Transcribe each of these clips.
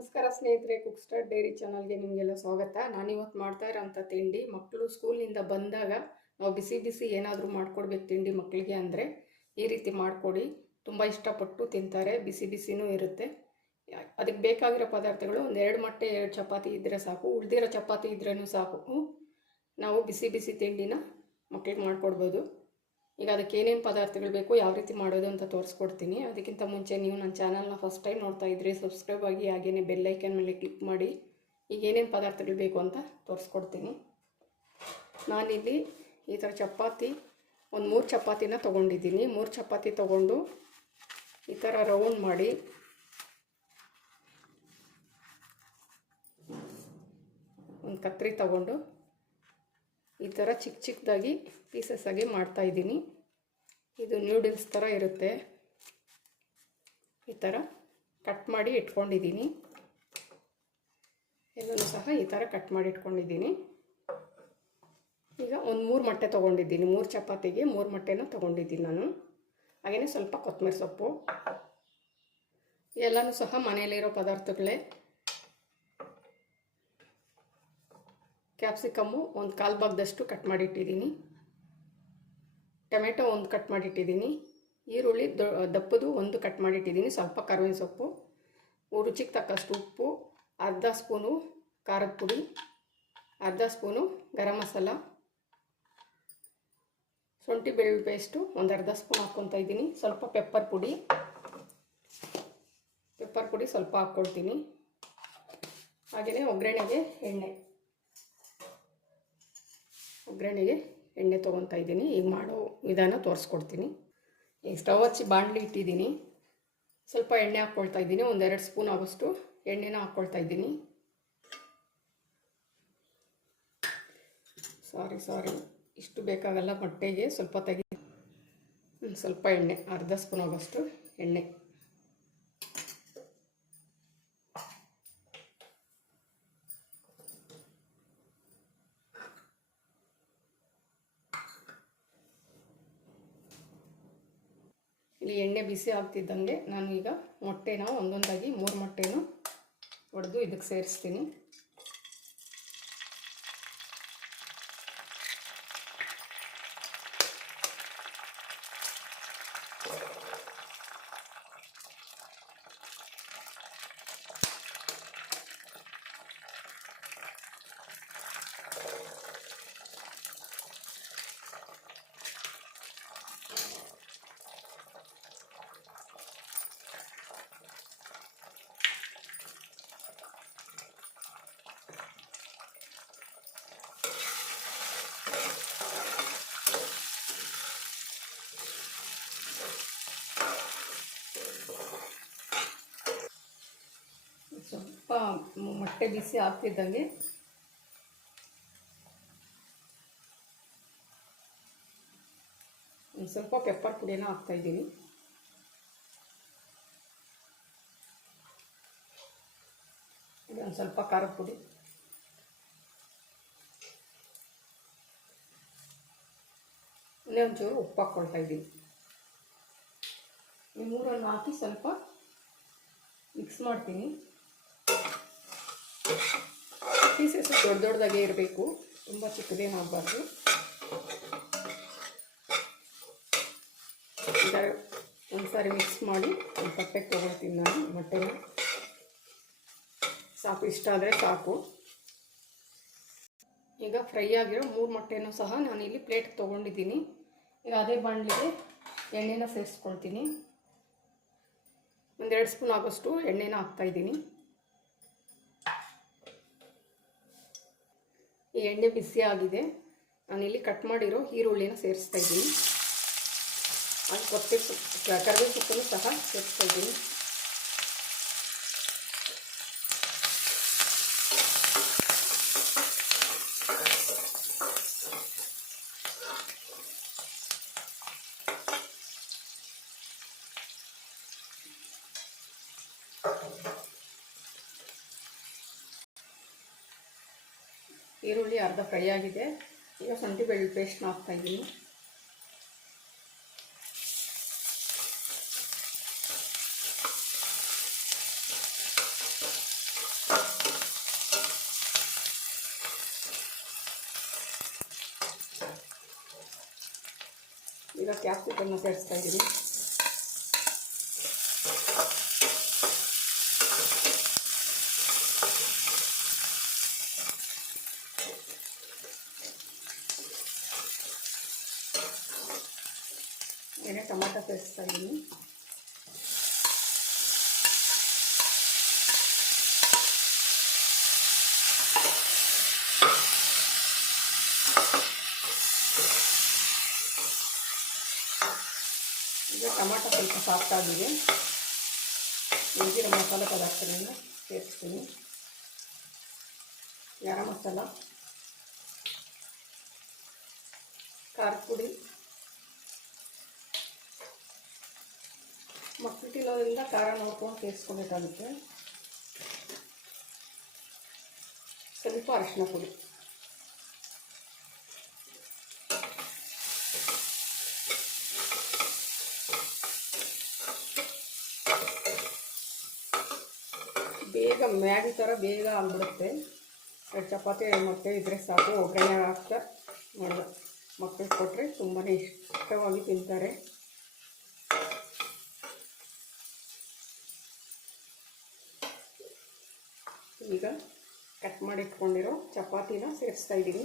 ನಮಸ್ಕಾರ ಸ್ನೇಹಿತರೆ cook star dairy ಚಾನಲ್ಗೆ ನಿಮಗೆಲ್ಲ ಸ್ವಾಗತ. ನಾನಿವತ್ತು ಮಾಡ್ತಾ ಇರೋಂಥ ತಿಂಡಿ ಮಕ್ಕಳು ಸ್ಕೂಲಿಂದ ಬಂದಾಗ ನಾವು ಬಿಸಿ ಬಿಸಿ ಏನಾದರೂ ಮಾಡ್ಕೊಡ್ಬೇಕು ತಿಂಡಿ ಮಕ್ಕಳಿಗೆ ಅಂದರೆ ಈ ರೀತಿ ಮಾಡಿಕೊಡಿ. ತುಂಬ ಇಷ್ಟಪಟ್ಟು ತಿಂತಾರೆ, ಬಿಸಿ ಬಿಸಿನೂ ಇರುತ್ತೆ. ಅದಕ್ಕೆ ಬೇಕಾಗಿರೋ ಪದಾರ್ಥಗಳು ಒಂದು ಎರಡು ಮೊಟ್ಟೆ, ಎರಡು ಚಪಾತಿ ಇದ್ದರೆ ಸಾಕು, ಉಳಿದಿರೋ ಚಪಾತಿ ಇದ್ರೂ ಸಾಕು. ನಾವು ಬಿಸಿ ಬಿಸಿ ತಿಂಡಿನ ಮಕ್ಕಳಿಗೆ ಮಾಡಿಕೊಡ್ಬೋದು. ಈಗ ಅದಕ್ಕೆ ಏನೇನು ಪದಾರ್ಥಗಳು ಬೇಕು, ಯಾವ ರೀತಿ ಮಾಡೋದು ಅಂತ ತೋರಿಸ್ಕೊಡ್ತೀನಿ. ಅದಕ್ಕಿಂತ ಮುಂಚೆ ನೀವು ನನ್ನ ಚಾನಲ್ನ ಫಸ್ಟ್ ಟೈಮ್ ನೋಡ್ತಾ ಇದ್ರಿ ಸಬ್ಸ್ಕ್ರೈಬ್ ಆಗಿ ಹಾಗೇನೆ ಬೆಲ್ಲೈಕನ್ ಮೇಲೆ ಕ್ಲಿಕ್ ಮಾಡಿ, ಈಗ ಏನೇನು ಪದಾರ್ಥಗಳು ಬೇಕು ಅಂತ ತೋರಿಸ್ಕೊಡ್ತೀನಿ. ನಾನಿಲ್ಲಿ ಈ ಥರ ಚಪಾತಿ, ಒಂದು ಮೂರು ಚಪಾತಿನ ತೊಗೊಂಡಿದ್ದೀನಿ. ಮೂರು ಚಪಾತಿ ತೊಗೊಂಡು ಈ ಥರ ರೌಂಡ್ ಮಾಡಿ, ಒಂದು ಕತ್ರಿ ತಗೊಂಡು ಈ ಥರ ಚಿಕ್ಕ ಚಿಕ್ಕದಾಗಿ ಪೀಸಸ್ ಆಗಿ ಮಾಡ್ತಾಯಿದ್ದೀನಿ ಇದು ನ್ಯೂಡಲ್ಸ್ ಥರ ಇರುತ್ತೆ. ಈ ಥರ ಕಟ್ ಮಾಡಿ ಇಟ್ಕೊಂಡಿದ್ದೀನಿ. ಇದನ್ನು ಸಹ ಈ ಥರ ಕಟ್ ಮಾಡಿ ಇಟ್ಕೊಂಡಿದ್ದೀನಿ. ಈಗ ಒಂದು ಮೂರು ಮೊಟ್ಟೆ ತೊಗೊಂಡಿದ್ದೀನಿ. ಮೂರು ಚಪಾತಿಗೆ ಮೂರು ಮೊಟ್ಟೆನೂ ತೊಗೊಂಡಿದ್ದೀನಿ ನಾನು. ಹಾಗೆಯೇ ಸ್ವಲ್ಪ ಕೊತ್ತಂಬರಿ ಸೊಪ್ಪು. ಎಲ್ಲನೂ ಸಹ ಮನೆಯಲ್ಲಿರೋ ಪದಾರ್ಥಗಳೇ. ಕ್ಯಾಪ್ಸಿಕಮ್ಮು ಒಂದು ಕಾಲು ಭಾಗದಷ್ಟು ಕಟ್ ಮಾಡಿಟ್ಟಿದ್ದೀನಿ ಟೊಮೆಟೊ ಒಂದು ಕಟ್ ಮಾಡಿಟ್ಟಿದ್ದೀನಿ. ಈರುಳ್ಳಿ ದಪ್ಪದು ಒಂದು ಕಟ್ ಮಾಡಿಟ್ಟಿದ್ದೀನಿ. ಸ್ವಲ್ಪ ಕರುವಿನ ಸೊಪ್ಪು, ರುಚಿಗೆ ತಕ್ಕಷ್ಟು ಉಪ್ಪು, ಅರ್ಧ ಸ್ಪೂನು ಖಾರದ ಪುಡಿ, ಅರ್ಧ ಸ್ಪೂನು ಗರಂ ಮಸಾಲ, ಶುಂಠಿ ಬೆಳ್ಳುಳ್ಳಿ ಪೇಸ್ಟು, ಒಂದು ಅರ್ಧ ಸ್ಪೂನ್ ಹಾಕ್ಕೊತಾ ಇದ್ದೀನಿ. ಸ್ವಲ್ಪ ಪೆಪ್ಪರ್ ಪುಡಿ ಪೆಪ್ಪರ್ ಪುಡಿ ಸ್ವಲ್ಪ ಹಾಕ್ಕೊಳ್ತೀನಿ. ಹಾಗೆಯೇ ಒಗ್ಗರಣೆಗೆ ಎಣ್ಣೆ, ಒಗ್ಗರಣೆಗೆ ಎಣ್ಣೆ ತೊಗೊತಾ ಇದ್ದೀನಿ. ಈಗ ಮಾಡೋ ವಿಧಾನ ತೋರಿಸ್ಕೊಡ್ತೀನಿ. ಈಗ ಸ್ಟವ್ ಹಚ್ಚಿ ಬಾಣಲಿ ಇಟ್ಟಿದ್ದೀನಿ. ಸ್ವಲ್ಪ ಎಣ್ಣೆ ಹಾಕ್ಕೊಳ್ತಾ ಇದ್ದೀನಿ. ಒಂದೆರಡು ಸ್ಪೂನ್ ಆಗೋಷ್ಟು ಎಣ್ಣೆನ ಹಾಕ್ಕೊಳ್ತಾ ಇದ್ದೀನಿ. ಸಾರಿ ಸಾರಿ. ಇಷ್ಟು ಬೇಕಾಗಲ್ಲ, ಮೊಟ್ಟೆಗೆ ಸ್ವಲ್ಪ ತೆಗಿ ಸ್ವಲ್ಪ ಎಣ್ಣೆ, ಅರ್ಧ ಸ್ಪೂನ್ ಆಗೋಷ್ಟು ಎಣ್ಣೆ. ಇಲ್ಲಿ ಎಣ್ಣೆ ಬಿಸಿ ಆಗ್ತಿದ್ದಂಗೆ ನಾನು ಈಗ ಮೊಟ್ಟೆನ ಒಂದೊಂದಾಗಿ ಮೂರು ಮೊಟ್ಟೆನೂ ಹೊಡೆದು ಇದಕ್ಕೆ ಸೇರಿಸ್ತೀನಿ. ಮೊಟ್ಟೆ ಬಿಸಿ ಆಗ್ತಿದ್ದಂಗೆ ಒಂದು ಸ್ವಲ್ಪ ಪೆಪ್ಪರ್ ಪುಡಿನ ಹಾಕ್ತಾಯಿದ್ದೀನಿ ಒಂದು ಸ್ವಲ್ಪ ಖಾರದ ಪುಡಿ. ಇನ್ನೇ ಒಂಚೂರು ಉಪ್ಪು ಹಾಕ್ಕೊಳ್ತಾ ಇದ್ದೀನಿ. ಈ ಮೂರನ್ನು ಹಾಕಿ ಸ್ವಲ್ಪ ಮಿಕ್ಸ್ ಮಾಡ್ತೀನಿ. ಪೀಸಸ್ ದೊಡ್ಡ ದೊಡ್ಡದಾಗೆ ಇರಬೇಕು. ತುಂಬ ಚಿಕ್ಕದೇ ಮಾಡಬಾರ್ದು ಒಂದು ಸಾರಿ ಮಿಕ್ಸ್ ಮಾಡಿ ಒಂದು ತಟ್ಟೆಗೆ ತೊಗೊಳ್ತೀನಿ ನಾನು, ಮೊಟ್ಟೆನ. ಸಾಕು, ಇಷ್ಟ ಆದರೆ ಸಾಕು. ಈಗ ಫ್ರೈ ಆಗಿರೋ ಮೂರು ಮೊಟ್ಟೆನೂ ಸಹ ನಾನು ಇಲ್ಲಿ ಪ್ಲೇಟ್ ತೊಗೊಂಡಿದ್ದೀನಿ. ಈಗ ಅದೇ ಬಾಣಲಿಗೆ ಎಣ್ಣೆನ ಸೇರಿಸ್ಕೊಳ್ತೀನಿ. ಒಂದೆರಡು ಸ್ಪೂನ್ ಆಗೋಷ್ಟು ಎಣ್ಣೆನ ಹಾಕ್ತಾಯಿದ್ದೀನಿ ಈ ಎಣ್ಣೆ ಬಿಸಿ ಆಗಿದೆ. ನಾನಿಲ್ಲಿ ಕಟ್ ಮಾಡಿರೋ ಈರುಳ್ಳಿನ ಸೇರಿಸ್ತಾ ಇದ್ದೀನಿ. ಅದು ಕೊಟ್ಟಿ ಸೊಪ್ಪು ಕರಿಬೇವು ಸೊಪ್ಪನ್ನು ಸಹ ಸೇರಿಸ್ತಾ ಇದ್ದೀನಿ. ಈರುಳ್ಳಿ ಅರ್ಧ ಫ್ರೈ ಆಗಿದೆ. ಈಗ ಶುಂಠಿ ಬೆಳ್ಳುಳ್ಳಿ ಪೇಸ್ಟ್ನ ಹಾಕ್ತಾಯಿದ್ದೀನಿ ಈಗ ಕ್ಯಾಪ್ಸಿಕನ್ನು ಸೇರಿಸ್ತಾ ಇದ್ದೀನಿ. ಏನೇ ಟೊಮಾಟೊ ಸೇರಿಸ್ತಾ ಇದ್ದೀನಿ ಈಗ ಟೊಮಾಟೊ ಸ್ವಲ್ಪ ಸಾಫ್ಟ್ ಆಗಿದೆ. ಉಳಿದಿರೋ ಮಸಾಲೆ ಪದಾರ್ಥಗಳನ್ನು ಸೇರಿಸ್ತೀನಿ. ಗರಂ ಮಸಾಲ, ಖಾರ ಪುಡಿ. ಮಕ್ಕಳು ತಿನ್ನೋದ್ರಿಂದ ಖಾರ ನೋಡ್ಕೊಂಡು ಸೇರಿಸ್ಕೋಬೇಕಾಗುತ್ತೆ ಸ್ವಲ್ಪ ಅರಿಶಿನ ಪುಡಿ. ಬೇಗ ಮ್ಯಾಗಿ ಥರ ಬೇಗ ಎರಡು ಚಪಾತಿ ಮತ್ತೆ ಇದ್ದರೆ ಸಾಕು. ಒಗ್ಗರಣೆ ಹಾಕ್ತಾ ಮಾಡಿದೆ ಮಕ್ಕಳಿಗೆ ಕೊಟ್ಟರೆ ತುಂಬಾ ಇಷ್ಟವಾಗಿ ತಿಂತಾರೆ. ಈಗ ಕಟ್ ಮಾಡಿ ಇಟ್ಕೊಂಡಿರೋ ಚಪಾತಿನ ಸೇರಿಸ್ತಾ ಇದ್ದೀನಿ.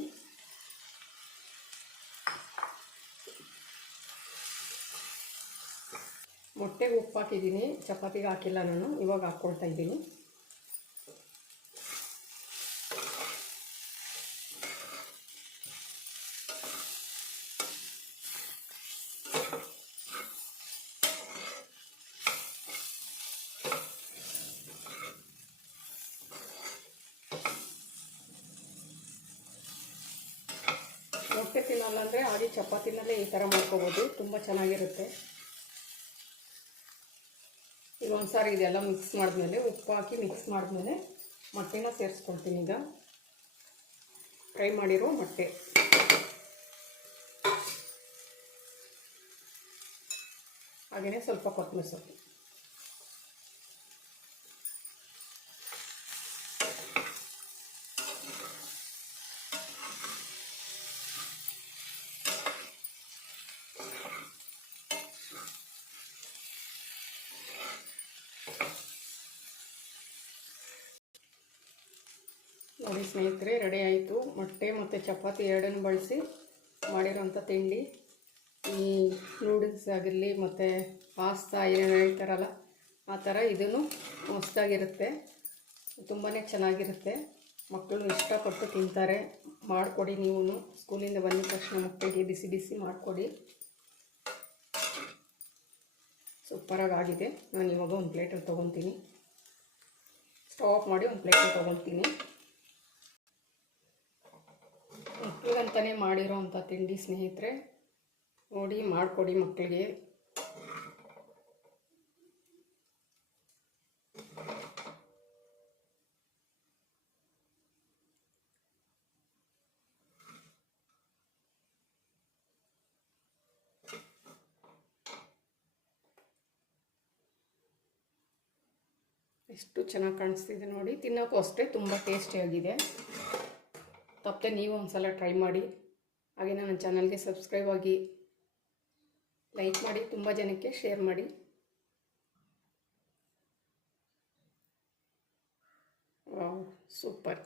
ಮೊಟ್ಟೆಗೆ ಉಪ್ಪು ಹಾಕಿದ್ದೀನಿ. ಚಪಾತಿಗೆ ಹಾಕಿಲ್ಲ ನಾನು, ಇವಾಗ ಹಾಕ್ಕೊಳ್ತಾ ಇದ್ದೀನಿ. ಮೊಟ್ಟೆ ತಿನ್ನಲ್ಲ ಅಂದರೆ ಹಾಗೆ ಚಪಾತಿನಲ್ಲೇ ಈ ಥರ ಮಾಡ್ಕೋಬೋದು. ತುಂಬ ಚೆನ್ನಾಗಿರುತ್ತೆ. ಈಗ ಒಂದು ಸಾರಿ ಇದೆಲ್ಲ ಮಿಕ್ಸ್ ಮಾಡಿದ್ಮೇಲೆ ಉಪ್ಪು ಹಾಕಿ ಮಿಕ್ಸ್ ಮಾಡಿದ್ಮೇಲೆ ಮೊಟ್ಟೆನ ಸೇರಿಸ್ಕೊಳ್ತೀನಿ ಈಗ. ಫ್ರೈ ಮಾಡಿರೋ ಮೊಟ್ಟೆ. ಹಾಗೆಯೇ ಸ್ವಲ್ಪ ಕೊತ್ತಂಬರಿ ಸೊಪ್ಪು. ನೋಡಿ ಸ್ನೇಹಿತರೆ ರೆಡಿ ಆಯಿತು. ಮೊಟ್ಟೆ ಮತ್ತು ಚಪಾತಿ ಎರಡನ್ನು ಬಳಸಿ ಮಾಡಿರೋಂಥ ತಿಂಡಿ. ಈ ನೂಡಲ್ಸ್ ಆಗಿರಲಿ ಮತ್ತು ಪಾಸ್ತಾ ಏನೇನು ಹೇಳ್ತಾರಲ್ಲ, ಆ ಥರ ಇದೂ ಹೊಸ್ದಾಗಿರುತ್ತೆ ತುಂಬಾ ಚೆನ್ನಾಗಿರುತ್ತೆ. ಮಕ್ಕಳು ಇಷ್ಟಪಟ್ಟು ತಿಂತಾರೆ. ಮಾಡಿಕೊಡಿ ನೀವು ಸ್ಕೂಲಿಂದ ಬಂದ ತಕ್ಷಣ ಮಕ್ಕಳಿಗೆ ಬಿಸಿ ಬಿಸಿ ಮಾಡಿಕೊಡಿ. ಸೂಪರಾಗಿ ಆಗಿದೆ ನಾನು ಇವಾಗ ಒಂದು ಪ್ಲೇಟಲ್ಲಿ ತೊಗೊತೀನಿ. ಸ್ಟವ್ ಆಫ್ ಮಾಡಿ ಒಂದು ಪ್ಲೇಟಲ್ಲಿ ತೊಗೊತೀನಿ. ಮಕ್ಕಳಿಗಂತಲೇ ಮಾಡಿರೋ ಅಂಥ ತಿಂಡಿ ಸ್ನೇಹಿತರೆ, ನೋಡಿ ಮಾಡಿಕೊಡಿ ಮಕ್ಕಳಿಗೆ. ಎಷ್ಟು ಚೆನ್ನಾಗಿ ಕಾಣಿಸ್ತಿದೆ ನೋಡಿ. ತಿನ್ನೋಕ್ಕೂ ಅಷ್ಟೇ ತುಂಬ ಟೇಸ್ಟಿಯಾಗಿದೆ ತಪ್ಪದೆ ನೀವು ಒಂದು ಸಲ ಟ್ರೈ ಮಾಡಿ. ಹಾಗೆ ನನ್ನ ಚಾನಲ್ಗೆ ಸಬ್ಸ್ಕ್ರೈಬ್ ಆಗಿ ಲೈಕ್ ಮಾಡಿ, ತುಂಬ ಜನಕ್ಕೆ ಶೇರ್ ಮಾಡಿ. ಸೂಪರ್